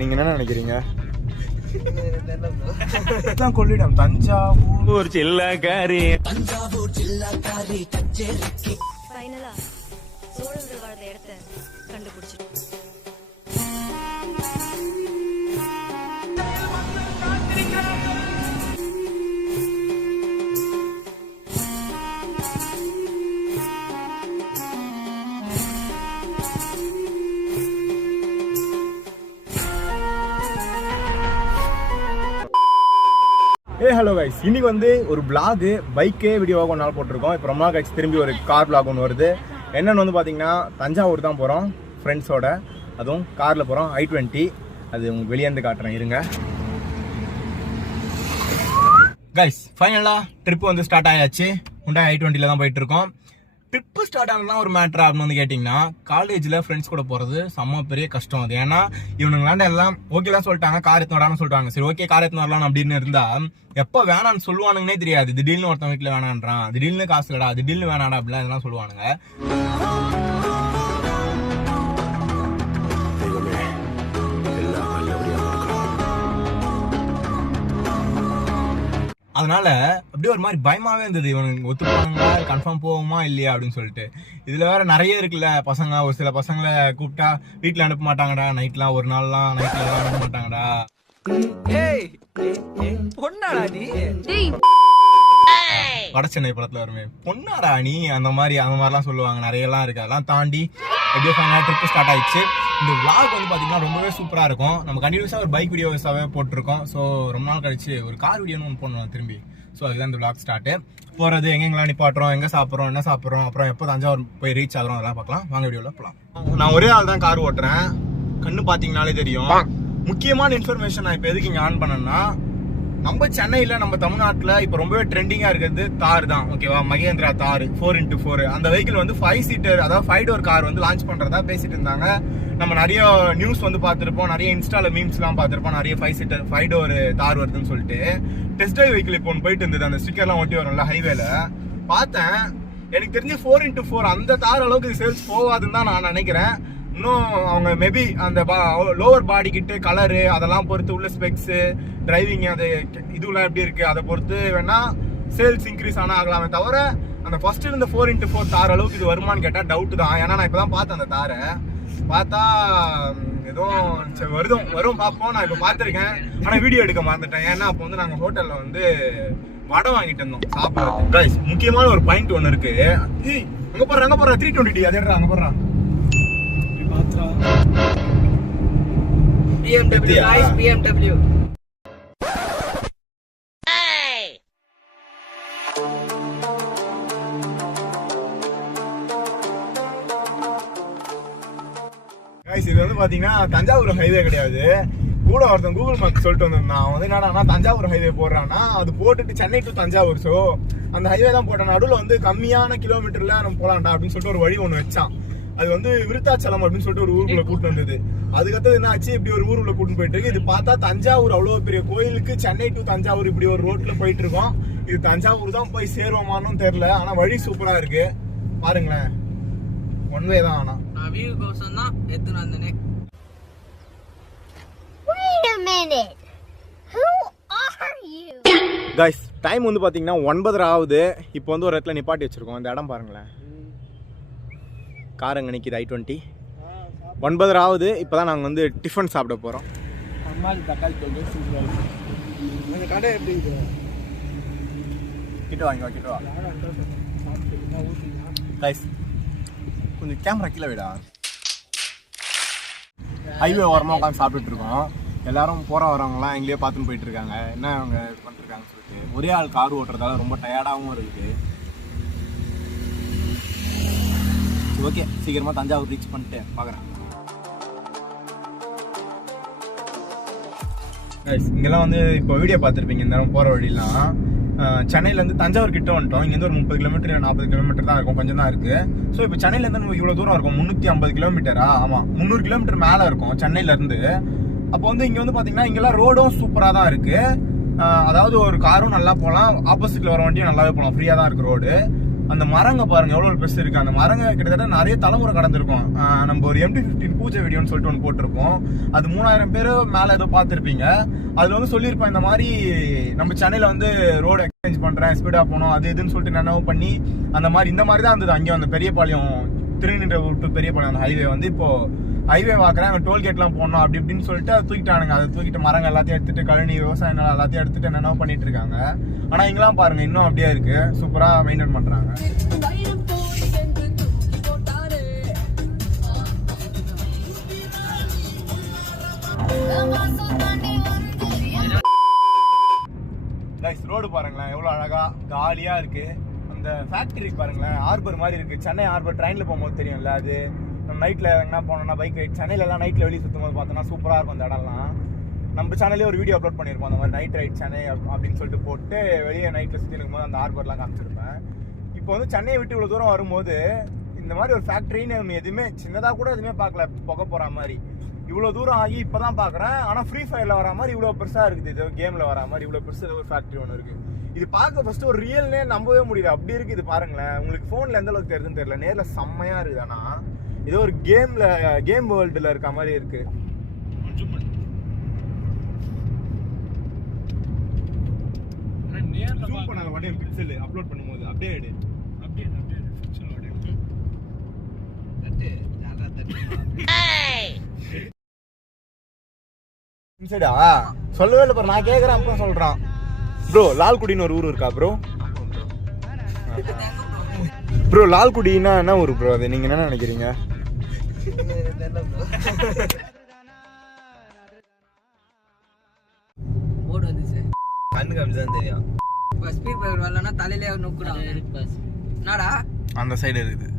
நீங்க என்ன நினைக்கிறீங்க? கொள்ளிடம் தஞ்சாவூர் ஜில்லாக்காரி ஃபைனலா சோழர்கள் வாழ்ந்த இடத்தை கண்டுபிடிச்சிட்டோம். ஹலோ கைஸ், இன்னைக்கு வந்து ஒரு பிளாக் பைக்கே வீடியோவாக ஒரு நாள் போட்டிருக்கோம். இப்போ ரொம்ப நாள் கழிச்சு திரும்பி ஒரு கார் பிளாக் ஒன்று வருது. என்னென்னு வந்து பார்த்தீங்கன்னா தஞ்சாவூர் தான் போகிறோம் ஃப்ரெண்ட்ஸோட, அதுவும் காரில் போகிறோம். i20 அது உங்களுக்கு வெளியேந்து காட்டுறேன் இருங்க. கைஸ் ஃபைனலாக ட்ரிப்பு வந்து ஸ்டார்ட் ஆயாச்சு. Hyundai i20 தான் போயிட்டு இருக்கோம். ட்ரிப்பு ஸ்டார்ட் ஆனதுலாம் ஒரு மேட்ரு அப்படின்னு வந்து கேட்டிங்கன்னா, காலேஜில் ஃப்ரெண்ட்ஸ் கூட போகிறது செம்ம பெரிய கஷ்டம் அது. ஏன்னா இவனுங்களாண்ட எல்லாம் ஓகேலாம் சொல்லிட்டாங்க, கார் எடுத்து வரான்னு சொல்லிட்டாங்க. சரி ஓகே கார் எடுத்து வரலாம் அப்படின்னு இருந்தால் எப்போ வேணான்னு சொல்லுவானுங்கன்னே தெரியாது. திடீர்னு ஒருத்தன் வீட்டில் வேணான்றான், திடீர்னு காசு இல்லடா, திடீர்னு வேணாடா அப்படிலாம் இதெல்லாம் சொல்லுவானுங்க. அதனால அப்படியே ஒரு மாதிரி பயமாவே இருந்தது. இவனுக்கு ஒத்துப்பானுங்களா, கன்ஃபார்ம் போவோமா இல்லையா அப்படின்னு சொல்லிட்டு. இதுல வேற நிறைய இருக்குல்ல பசங்க. ஒரு சில பசங்களை கூப்பிட்டா வீட்டுல அனுப்ப மாட்டாங்கடா, நைட்லாம் ஒரு நாள்லாம் நைட்ல எல்லாம் அனுப்ப மாட்டாங்கடா. வட சென்னை படத்துல வருமே பொண்ணாடா நீ, அந்த மாதிரிலாம் சொல்லுவாங்க. நிறைய எல்லாம் இருக்கு. அதெல்லாம் தாண்டி எப்படியோ ஃபைனலாக ட்ரிப்பு ஸ்டார்ட் ஆயிடுச்சு. இந்த விளாக் வந்து பார்த்தீங்கன்னா ரொம்பவே சூப்பராக இருக்கும். நம்ம கண்டினியூஸாக ஒரு பைக் வீடியோஸாகவே போட்டிருக்கோம். ஸோ ரொம்ப நாள் கழிச்சு ஒரு கார் வீடியோன்னு ஒன்று போடணும் திரும்பி. ஸோ அதுதான் இந்த விளாக் ஸ்டார்ட்டு. போகிறது எங்கெங்கெல்லாம் நிப்பாட்டுறோம், எங்கே சாப்பிட்றோம், என்ன சாப்பிட்றோம், அப்புறம் எப்போ தஞ்சாவூர் போய் ரீச் ஆகிறோம், அதெல்லாம் பார்க்கலாம். வாங்க வீடியோவில் போகலாம். நான் ஒரே ஆள் தான் கார் ஓட்டுறேன், கண்ணு பார்த்தீங்கனாலே தெரியும். முக்கியமான இன்ஃபர்மேஷன் நான் இப்போ எதுக்கு இங்கே ஆன் பண்ணேன்னா, நம்ம சென்னையில் நம்ம தமிழ்நாட்டில் இப்போ ரொம்பவே ட்ரெண்டிங்காக இருக்கிறது தார் தான். ஓகேவா, மகேந்திரா தார் 4x4. அந்த வெஹிக்கிள் வந்து 5 சீட்டர், அதாவது 5 டோர் கார் வந்து லான்ச் பண்ணுறதா பேசிட்டு இருந்தாங்க. நம்ம நிறைய நியூஸ் வந்து பார்த்துருப்போம், நிறைய இன்ஸ்டாவில் மீம்ஸ்லாம் பார்த்துருப்போம். நிறைய 5 சீட்டர் 5 டோர் தார் வருதுன்னு சொல்லிட்டு டெஸ்ட் ட்ரைவ் வெஹிக்கிள் இப்போ ஒன்று போயிட்டு இருந்தது. அந்த ஸ்டிக்கர்லாம் ஒட்டி வரும்ல ஹைவேல பார்த்தேன். எனக்கு தெரிஞ்சு 4x4 அந்த தார் அளவுக்கு சேல்ஸ் போகாதுன்னு தான் நான் நினைக்கிறேன். இன்னும் அவங்க மேபி அந்த லோவர் பாடி கிட்ட கலரு அதெல்லாம் பொறுத்து, உள்ள ஸ்பெக்ஸு, டிரைவிங் அது இதுலாம் எப்படி இருக்கு அதை பொறுத்து வேணா சேல்ஸ் இன்க்ரீஸ் ஆனால் ஆகலாமே தவிர அந்த ஃபர்ஸ்ட் இருந்த 4x4 தார் அளவுக்கு இது வருமானு கேட்டால் டவுட் தான். ஏன்னா நான் இப்போ தான் பார்த்தேன் அந்த தாரை, பார்த்தா எதுவும் வரும் பார்ப்போம். நான் இப்போ பார்த்துருக்கேன், ஆனால் வீடியோ எடுக்க மறந்துட்டேன். ஏன்னா அப்போ வந்து நாங்கள் ஹோட்டலில் வந்து வடை வாங்கிட்டு இருந்தோம் சாப்பிட்றது. முக்கியமான ஒரு பாயிண்ட் ஒன்று இருக்கு. அங்கே போடுறேன் 320D அது எடுறா, அங்கே போடுறான் BMW, nice BMW. Guys, இது வந்து பாத்தீங்கன்னா தஞ்சாவூர் ஹைவே கிடையாது. கூட ஒருத்தன் கூகுள் மேப் சொல்லிட்டு வந்திருந்தான். அவன் வந்து என்னன்னா தஞ்சாவூர் ஹைவே போடுறான்னா அது போட்டுட்டு சென்னை டு தஞ்சாவூர், ஸோ அந்த ஹைவே தான் போட்டான். நடுவில் வந்து கம்மியான கிலோமீட்டர்ல நம்ம போலாம்டா அப்படின்னு சொல்லிட்டு ஒரு வழி ஒன்று வச்சான். அது வந்து விருத்தாச்சலம் அப்படின்னு சொல்லிட்டு ஒரு ஊருக்குள்ள கூட்டு வந்தது. அதுக்கடுத்து என்ன ஆச்சு, இப்படி ஒரு ஊருக்குள்ள கூட்டு போயிட்டு இருக்கு. இது பார்த்தா தஞ்சாவூர் அவ்வளவு பெரிய கோயிலுக்கு சென்னை டு தஞ்சாவூர் இப்படி ஒரு ரோட்ல போயிட்டு இருக்கோம். இது தஞ்சாவூர் தான் போய் சேருவோமான்னு தெரியல, ஆனா வழி சூப்பரா இருக்கு பாருங்களேன். ஒன் வே தான். ஆனா நான் வியூ கோசம் தான் எடுத்து வந்தேனே. Wait a minute. Who are you? Guys, time வந்து பாத்தீங்கன்னா 9:30 ஆகுது. இப்போ வந்து ஒரு இடத்துல நிப்பாட்டி வச்சிருக்கோம். இந்த இடம் பாருங்களேன், கார் அங்கே நிற்கிது i20. 9:30 ஆகுது. இப்போ தான் நாங்கள் வந்து டிஃபன் சாப்பிட போகிறோம். கிட்ட வாங்க கிட்ட வா கைஸ், கொஞ்சம் கேமரா கீழே விடா. ஹைவே ஓரமாக உட்காந்து சாப்பிட்டுட்டு இருக்கோம். எல்லாரும் போகிற வரவங்களாம் எங்கேயே பார்த்துன்னு போயிட்டு இருக்காங்க, என்ன அவங்க இது பண்ணிருக்காங்கன்னு சொல்லிட்டு. ஒரே ஆள் கார் ஓட்டுறதால ரொம்ப டயர்டாகவும் இருக்குது. ஓகே, சீக்கிரமாக தஞ்சாவூர் ரீச் பண்ணிட்டு பார்க்குறேன். இங்கெல்லாம் வந்து இப்போ வீடியோ பார்த்துருப்பீங்க. இந்த நேரம் போகிற வழியெல்லாம் சென்னையிலேருந்து தஞ்சாவூர் கிட்ட வந்துட்டோம். இங்கேருந்து ஒரு 30 கிலோமீட்டர் 40 கிலோமீட்டர் தான் இருக்கும், கொஞ்சம் தான் இருக்குது. ஸோ இப்போ சென்னையிலேருந்து நம்ம இவ்வளோ தூரம் இருக்கும், 350 கிலோமீட்டரா? ஆமாம், 300 கிலோமீட்டர் மேலே இருக்கும் சென்னையிலேருந்து. அப்போ வந்து இங்கே வந்து பார்த்தீங்கன்னா இங்கெல்லாம் ரோடும் சூப்பராக தான் இருக்குது. அதாவது ஒரு காரும் நல்லா போகலாம், ஆப்போசிட்டில் வர வண்டியும் நல்லாவே போகலாம், ஃப்ரீயாக தான் இருக்குது ரோடு. அந்த மரங்க பாருங்க எவ்வளவு பெருசு இருக்கு. அந்த மரங்க கிட்டத்தட்ட நிறைய தலைமுறை கடந்திருக்கும். நம்ம ஒரு MT-15 பூஜை வீடியோன்னு சொல்லிட்டு ஒன்று போட்டிருப்போம். அது 3000 பேர் மேல ஏதோ பார்த்துருப்பீங்க. அதுல வந்து சொல்லியிருப்பேன் இந்த மாதிரி நம்ம சென்னையில வந்து ரோடு எக்ஸ்சேஞ்ச் பண்றேன், ஸ்பீடா போனோம், அது இதுன்னு சொல்லிட்டு நினைவு பண்ணி அந்த மாதிரி இந்த மாதிரி தான் இருந்தது. அங்கே வந்து பெரியபாளையம் திருநின்ற டு பெரியபாளையம் அந்த ஹைவே வந்து இப்போ ஹைவே பார்க்குறேன், அங்கே டோல்கேட்லாம் போனோம் அப்படி இப்படின்னு சொல்லிட்டு அதை தூக்கிட்டானுங்க. அதை தூக்கிட்டு மரங்கள் எல்லாத்தையும் எடுத்துட்டு கழனி விவசாயம் எல்லாத்தையும் எடுத்துட்டு என்னென்ன பண்ணிட்டு இருக்காங்க. ஆனால் இங்கெல்லாம் பாருங்க இன்னும் அப்படியே இருக்கு, சூப்பராக மெயின்டைன் பண்றாங்க. ரோடு பாருங்களேன் எவ்வளோ அழகா காலியா இருக்கு. அந்த ஃபேக்டரி பாருங்களேன், ஹார்பர் மாதிரி இருக்கு. சென்னை ஹார்பர் ட்ரெயினில் போகும்போது தெரியும்ல, அது நம்ம நைட்டில் எங்கன்னா போனோம்னா பைக் ரைட் சென்னையில எல்லாம் நைட்டில் வெளியே சுற்றும் போது பார்த்தோன்னா சூப்பராக இருக்கும் அந்த இடம்லாம். நம்ம சேனல்லே ஒரு வீடியோ அப்லோட் பண்ணியிருப்போம் அந்த மாதிரி நைட் ரைட் சென்னை அப்படின்னு சொல்லிட்டு போட்டு வெளியே நைட்டில் சுற்றி இருக்கும்போது அந்த ஹார்பர்லாம் காமிச்சிருப்பேன். இப்போ வந்து சென்னையை விட்டு இவ்வளோ தூரம் வரும்போது இந்த மாதிரி ஒரு ஃபேக்ட்ரின்னு ஒன்று எதுவுமே சின்னதாக கூட எதுவுமே பார்க்கல, புகை போகிற மாதிரி. இவ்வளோ தூரம் ஆகி இப்போ தான் பார்க்குறேன். ஆனால் ஃப்ரீ ஃபயரில் வர மாதிரி இவ்வளோ பெருசாக இருக்குது, இது கேமில் வர மாதிரி இவ்வளோ பெருசாக ஒரு ஃபேக்ட்ரி ஒன்று இருக்குது. இது பார்க்க ஃபர்ஸ்ட் ஒரு ரியல்னே நம்பவே முடியல, அப்படி இருக்குது. இது பாருங்களேன், உங்களுக்கு ஃபோனில் எந்த அளவுக்கு தெரியுதுன்னு தெரியல, நேரில் செம்மையாக இருக்குது. ஆனால் ஏதோ ஒரு கேம் வேர்ல்டில் இருக்க மாதிரி இருக்குது. அப்லோட் பண்ணும்போது அப்படியே எடு, அப்படியே சொல்லவே இல்லை. நான் கேட்குறேன் அப்போ சொல்றான். ப்ரோ லால்குடின்னு ஒரு ஊர் இருக்கா ப்ரோ? ப்ரோ லால்குடின்னா என்ன ஊர் ப்ரோ? அது நீங்க என்ன நினைக்கிறீங்க? போர்டு வந்துச்சு, கண்ணு காமிச்சுதான் தெரியும். ஸ்பீட் பிரேக்கர் வரலன்னா தலையிலே நோக்குடா. என்னடா அந்த சைடு இருக்குது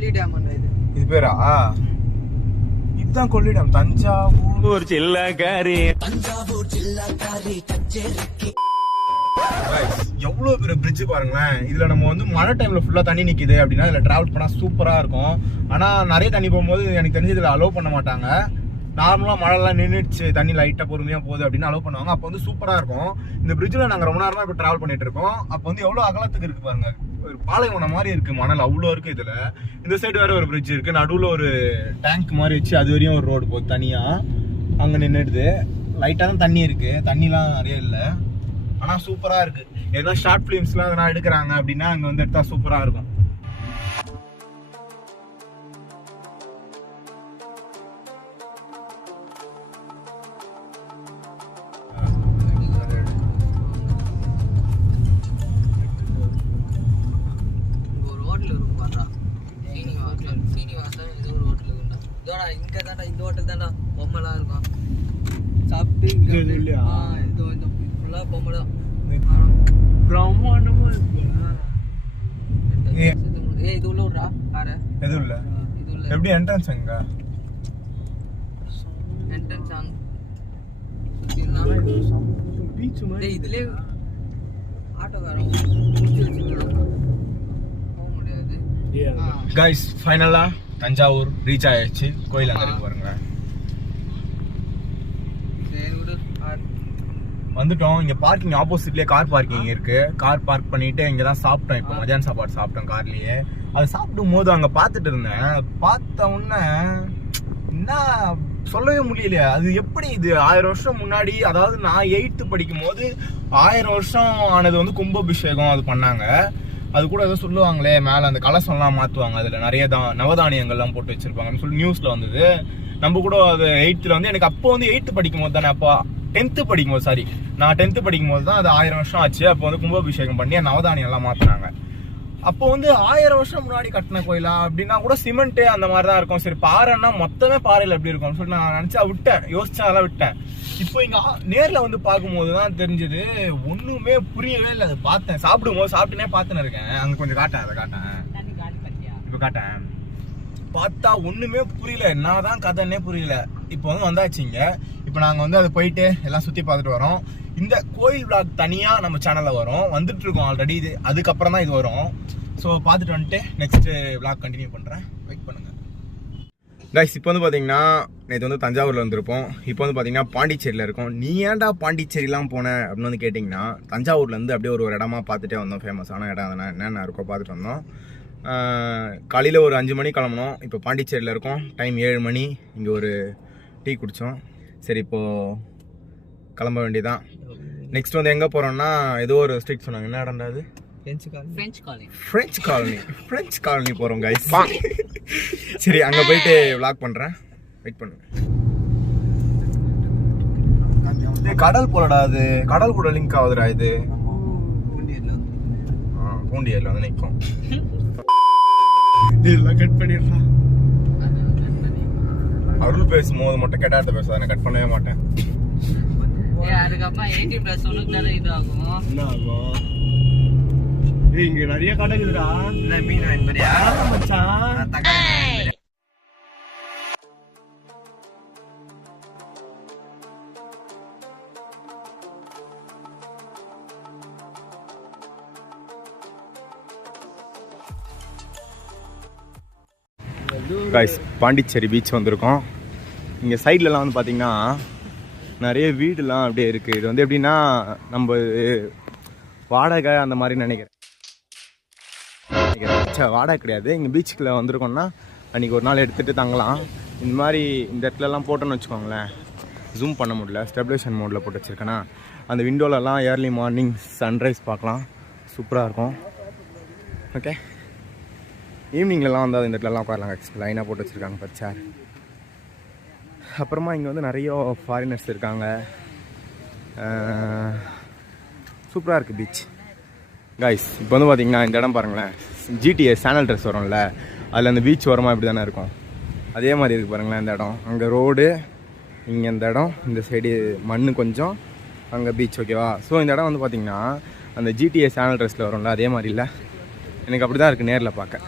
கொள்ளிடம். இது பேரா? இதுதான் கொள்ளிடம், தஞ்சாவூர் சில்லக்காரி. எவ்வளவு பெரிய பிரிட்ஜ் பாருங்களேன். இதுல நம்ம வந்து மழை டைம்ல ஃபுல்லா தண்ணி நிக்குது அப்படின்னா இதுல டிராவல் பண்ணா சூப்பரா இருக்கும். ஆனா நிறைய தண்ணி போகும்போது எனக்கு தெரிஞ்சு இதுல அலோவ் பண்ண மாட்டாங்க. நார்மலா மழைலாம் நின்றுச்சு, தண்ணி லைட்டா பொறுமையா போகுது அப்படின்னு அலோவ் பண்ணுவாங்க. அப்போ வந்து சூப்பரா இருக்கும். இந்த பிரிட்ஜ்ல நாங்க ரொம்ப நேரமா இப்போ டிராவல் பண்ணிட்டு இருக்கோம். அப்போ வந்து எவ்வளவு அகலத்துக்கு இருக்கு பாருங்க, ஒரு பாலைவனம் மாதிரி இருக்கு, மணல் அவ்வளோ இருக்கு. இதுல இந்த சைடு வேற ஒரு பிரிட்ஜ் இருக்கு, நடுவுல ஒரு டேங்க் மாதிரி வச்சு அது வரையும் ஒரு ரோடு போகுது தனியா. அங்க நின்றுடுது, லைட்டா தான் தண்ணி இருக்கு, தண்ணிலாம் நிறைய இல்லை. ஆனா சூப்பரா இருக்கு. ஏதோ ஷார்ட் பிலிம்ஸ்லாம் அதெல்லாம் எடுக்கிறாங்க அப்படின்னா அங்க வந்து எடுத்தா சூப்பரா இருக்கும். இந்த ஹோட்டல் தான்டா பொம்மைலாம் இருக்கும். சாப்பிட்டு ஃபுல்லாக பொம்மை தான் பிரம்மாண்டமா இருக்கு. இது உள்ள விட்றா பாரு. எது உள்ள? இது உள்ள எப்படி என்ட்ரன்ஸ் எங்க? என்ட்ரன்ஸ் அங்க பீச் மாதிரி. இதுலயே ஆட்டோக்காரன் முடிச்சு வச்சுக்கலாம், போக முடியாது. கைஸ் ஃபைனலா தஞ்சாவூர் ரீச் ஆயிடுச்சு. கோயில் அங்க இருக்கு பாருங்க. வந்துட்டோம். இங்க பார்க்கிங் ஆப்போசிட்லயே கார் பார்க்கிங் இருக்கு. கார் பார்க் பண்ணிட்டு இங்க தான் சாப்பிட்டோம். இப்போ மதியான சாப்பாடு சாப்பிட்டோம் கார்லயே. அது சாப்பிடும் போது அங்க பாத்துட்டு இருந்தேன். பார்த்த உடனே என்ன சொல்லவே முடியலையா, அது எப்படி இது 1000 வருஷம் முன்னாடி, அதாவது நான் 8th படிக்கும் போது 1000 வருஷம் ஆனது வந்து கும்பாபிஷேகம் அது பண்ணாங்க. அது கூட ஏதோ சொல்லுவாங்களே, மேல அந்த கலசம்லாம் மாத்துவாங்க, அதுல நிறைய நவதானியங்கள்லாம் போட்டு வச்சிருப்பாங்கன்னு சொல்லி நியூஸ்ல வந்தது. நம்ம கூட அது 8th வந்து எனக்கு அப்போ வந்து 8th படிக்கும் போது தானே, அப்போ 10th படிக்கும் போது, சாரி நான் 10th படிக்கும் போது தான் அது 1000 வருஷம் ஆச்சு. அப்போ வந்து கும்பாபிஷேகம் பண்ணி நவதானியம் எல்லாம் மாத்தினாங்க. அப்போ வந்து 1000 வருஷம் முன்னாடி கட்டின கோயிலா அப்படின்னா கூட சிமெண்ட் அந்த மாதிரி தான் இருக்கும். சரி பாறைன்னா மொத்தமே பாறையில் எப்படி இருக்கும் சொல்லி நான் நினைச்சா விட்டேன், யோசிச்சா அதெல்லாம் விட்டேன். இப்போ இங்க நேர்ல வந்து பார்க்கும்போது தான் தெரிஞ்சது, ஒண்ணுமே புரியவே இல்லை. அதை பார்த்தேன் சாப்பிடும் போது, சாப்பிட்டுனே பார்த்துன்னு இருக்கேன். அங்க கொஞ்சம் காட்டேன், அதை காட்டேன், இப்போ காட்டேன். பார்த்தா ஒண்ணுமே புரியல, என்னதான் கதைன்னே புரியல. இப்போ வந்து வந்தாச்சு இங்க. இப்போ நாங்க வந்து அதை போயிட்டு எல்லாம் சுத்தி பார்த்துட்டு வரோம். இந்த கோயில் விளாக் தனியா நம்ம சேனல்ல வரும், வந்துட்டு இருக்கோம் ஆல்ரெடி. இது அதுக்கப்புறம் தான் இது வரும். ஸோ பார்த்துட்டு வந்துட்டு நெக்ஸ்ட் விளாக் கண்டினியூ பண்றேன், வெயிட் பண்ணுங்க. கைஸ் இப்போ வந்து பார்த்தீங்கன்னா நேற்று வந்து தஞ்சாவூரில் வந்திருப்போம். இப்போ வந்து பார்த்தீங்கன்னா பாண்டிச்சேரியில் இருக்கோம். நீ ஏன்டா பாண்டிச்சேரிலாம் போனேன் அப்படின்னு வந்து கேட்டிங்கன்னா, தஞ்சாவூர்லேருந்து அப்படியே ஒரு இடமா பார்த்துட்டே வந்தோம். ஃபேமஸான இடம் அதெல்லாம் என்னென்ன இருக்கோ பார்த்துட்டு வந்தோம். காலையில் ஒரு 5 மணி கிளம்புனோம். இப்போ பாண்டிச்சேரியில் இருக்கோம். டைம் 7 மணி. இங்கே ஒரு டீ குடித்தோம். சரி இப்போது கிளம்ப வேண்டியதான். நெக்ஸ்ட் வந்து எங்கே போகிறோம்னா ஏதோ ஒரு ஸ்ட்ரீட் சொன்னாங்க. என்ன இடம்டா அது? ஃப்ரெஞ்ச் காலனி போகிறோம் கைஸ். சரி அங்கே போயிட்டு விளாக் பண்ணுறேன். வெயிட் பண்ணுங்க. கடல் போலடா அது. கடல் கூட லிங்க் ஆகுதுடா இது. பூண்டியர்ல வந்து நிற்கும். இதெல்லாம் கட் பண்ணிடுறா. அருள் பேசும்போது மட்டும் கெட்டாட்ட பேசாத. நான் கட் பண்ணவே மாட்டேன். அதுக்கப்புறம் 80+ உனக்கு தானே இது ஆகும். என்ன ஆகும்? இங்க நிறைய கடை இருக்குடா. மீன் வாங்கி போறியா மச்சான். கைஸ் பாண்டிச்சேரி பீச் வந்திருக்கோம். இங்கே சைட்லலாம் வந்து பார்த்தீங்கன்னா நிறைய வீடுலாம் அப்படியே இருக்குது. இது வந்து எப்படின்னா நம்ம வாடகை அந்த மாதிரி நினைக்கிறேன். வாடகை கிடையாது. இங்கே பீச்சுக்குள்ளே வந்திருக்கோம்னா அன்றைக்கி ஒரு நாள் எடுத்துகிட்டு தங்கலாம். இந்த மாதிரி இந்த இடத்துலலாம் போட்டோன்னு வச்சுக்கோங்களேன். ஜூம் பண்ண முடியல, ஸ்டெபிலேஷன் மோடில் போட்டு வச்சுருக்கேன்னா அந்த விண்டோலலாம் ஏர்லி மார்னிங் சன்ரைஸ் பார்க்கலாம். சூப்பராக இருக்கும். ஓகே, ஈவினிங்லலாம் வந்து இந்த இடத்துலலாம் உட்காரலாம். லைனாக போட்டு வச்சுருக்காங்க பச்சார். அப்புறமா இங்கே வந்து நிறைய ஃபாரினர்ஸ் இருக்காங்க. சூப்பராக இருக்குது பீச் கைஸ். இப்போ வந்து பார்த்தீங்கன்னா இந்த இடம் பாருங்களேன். ஜிடிஎஸ் சேனல் ட்ரெஸ் வரும்ல, அதில் அந்த பீச் ஓரமாக இப்படி தானே இருக்கும். அதே மாதிரி இருக்குது பாருங்களேன் இந்த இடம். அங்கே ரோடு, இங்கே இந்த இடம், இந்த சைடு மண் கொஞ்சம், அங்கே பீச். ஓகேவா? ஸோ இந்த இடம் வந்து பார்த்திங்கன்னா அந்த ஜிடிஎஸ் சேனல் ட்ரெஸ்ஸில் வரும்ல அதே மாதிரி இல்லை. எனக்கு அப்படி தான் இருக்குது நேரில் பார்க்க.